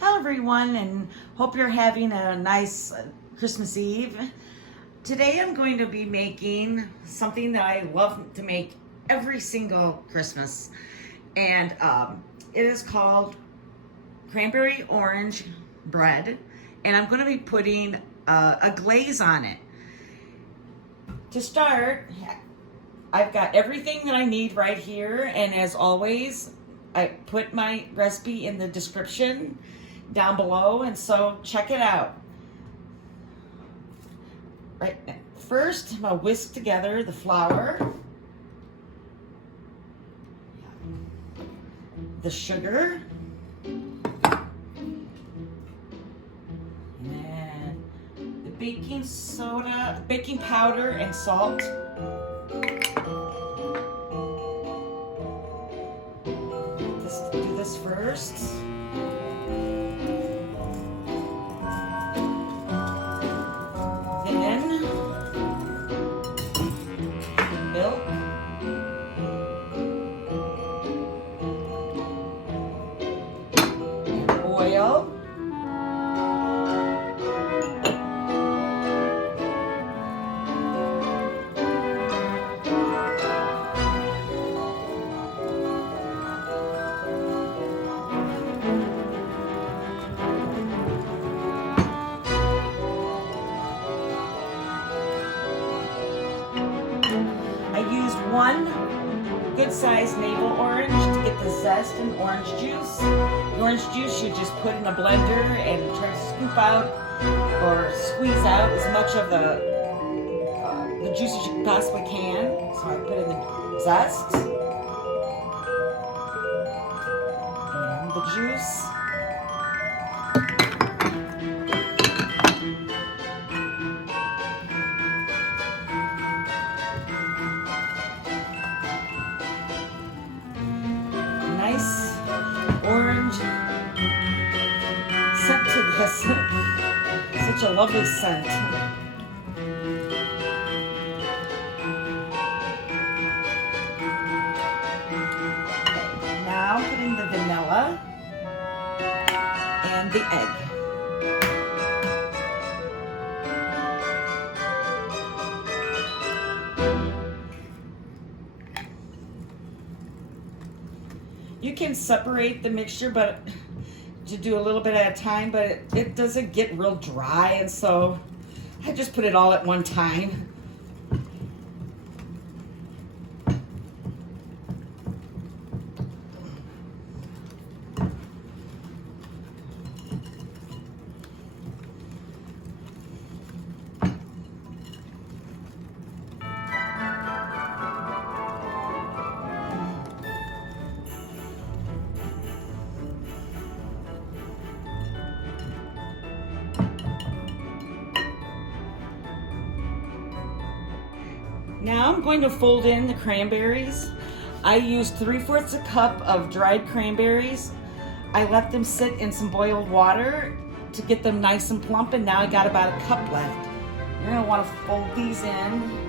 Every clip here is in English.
Hello everyone, and hope you're having a nice Christmas Eve. Today I'm going to be making something that I love to make every single Christmas, and it is called cranberry orange bread, and I'm going to be putting a glaze on it. To start, I've got everything that I need right here, and as always, I put my recipe in the description down below, and so check it out. Right, first I'm gonna whisk together the flour, the sugar, and the baking soda, baking powder, and salt. Do this first. Then milk. And oil. I used one good-sized navel orange to get the zest and orange juice. The orange juice you just put in a blender and try to scoop out or squeeze out as much of the juice as you possibly can. So I put in the zest and the juice. Nice orange scent to this. Such a lovely scent. Now putting the vanilla and the egg. You can separate the mixture, but to do a little bit at a time, but it doesn't get real dry, and so I just put it all at one time. Now I'm going to fold in the cranberries. I used 3/4 a cup of dried cranberries. I let them sit in some boiled water to get them nice and plump, and now I got about a cup left. You're going to want to fold these in.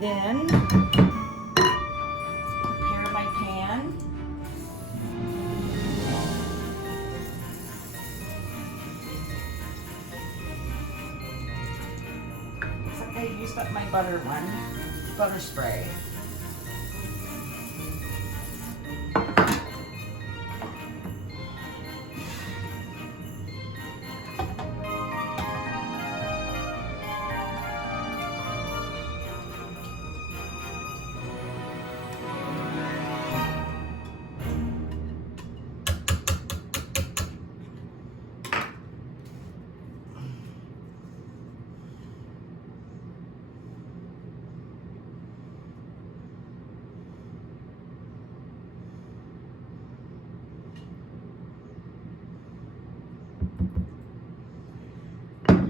Then prepare my pan. Looks like I used up my butter spray.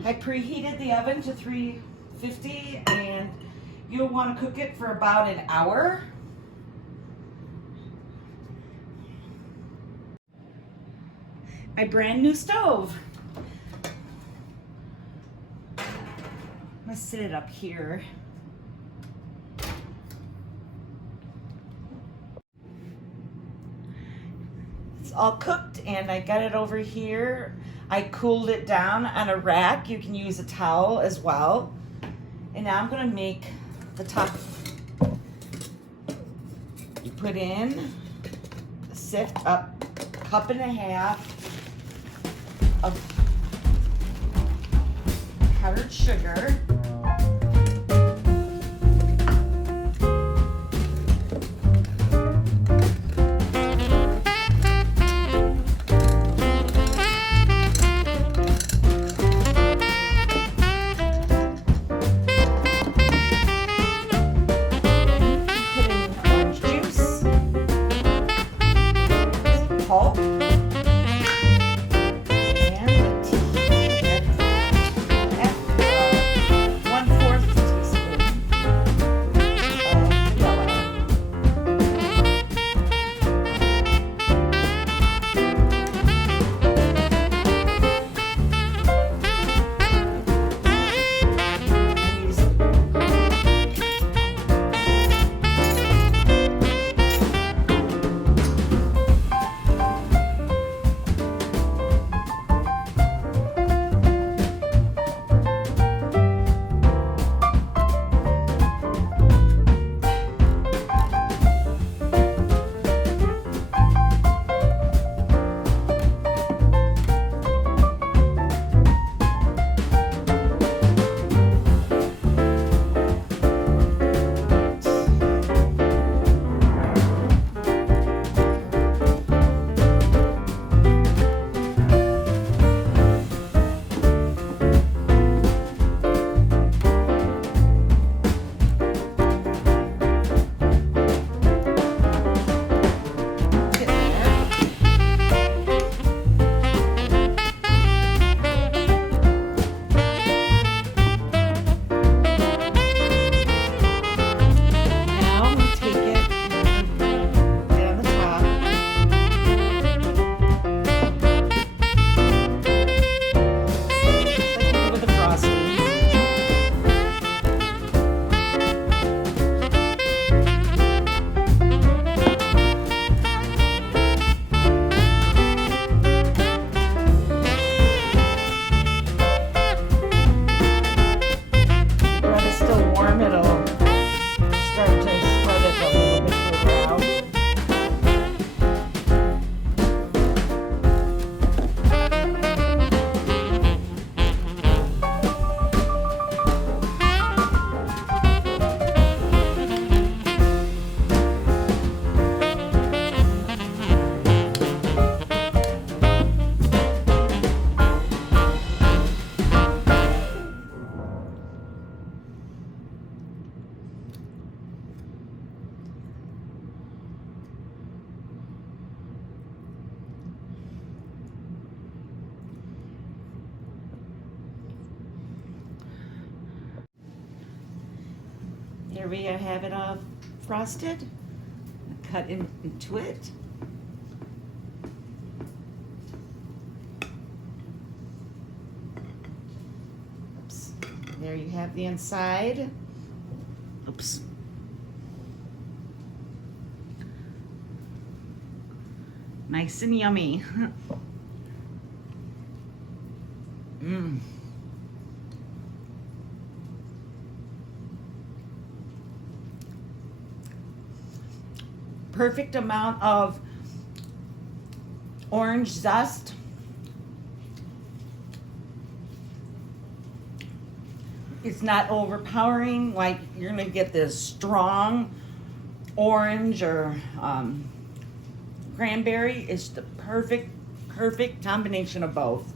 I preheated the oven to 350 and You'll want to cook it for about an hour. My brand new stove. I'm gonna sit it up here. It's all cooked and I got it over here. I cooled it down on a rack. You can use a towel as well. And now I'm gonna make the top. You put in, sift up a cup and a half of powdered sugar. Pulp and a tea, 1/4 teaspoon of Here we have it all frosted. Cut into it. Oops. There you have the inside. Oops. Nice and yummy. Mmm. Perfect amount of orange zest. It's not overpowering, like you're gonna get this strong orange or cranberry. It's the perfect combination of both.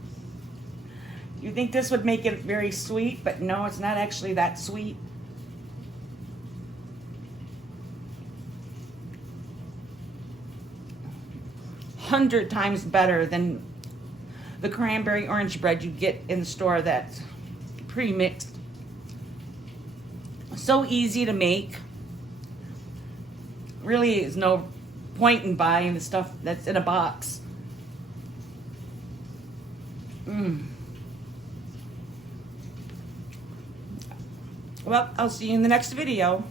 You think this would make it very sweet, but no, it's not actually that sweet. Hundred times better than the cranberry orange bread you get in the store that's pre-mixed. So easy to make. Really is no point in buying the stuff that's in a box. Well, I'll see you in the next video.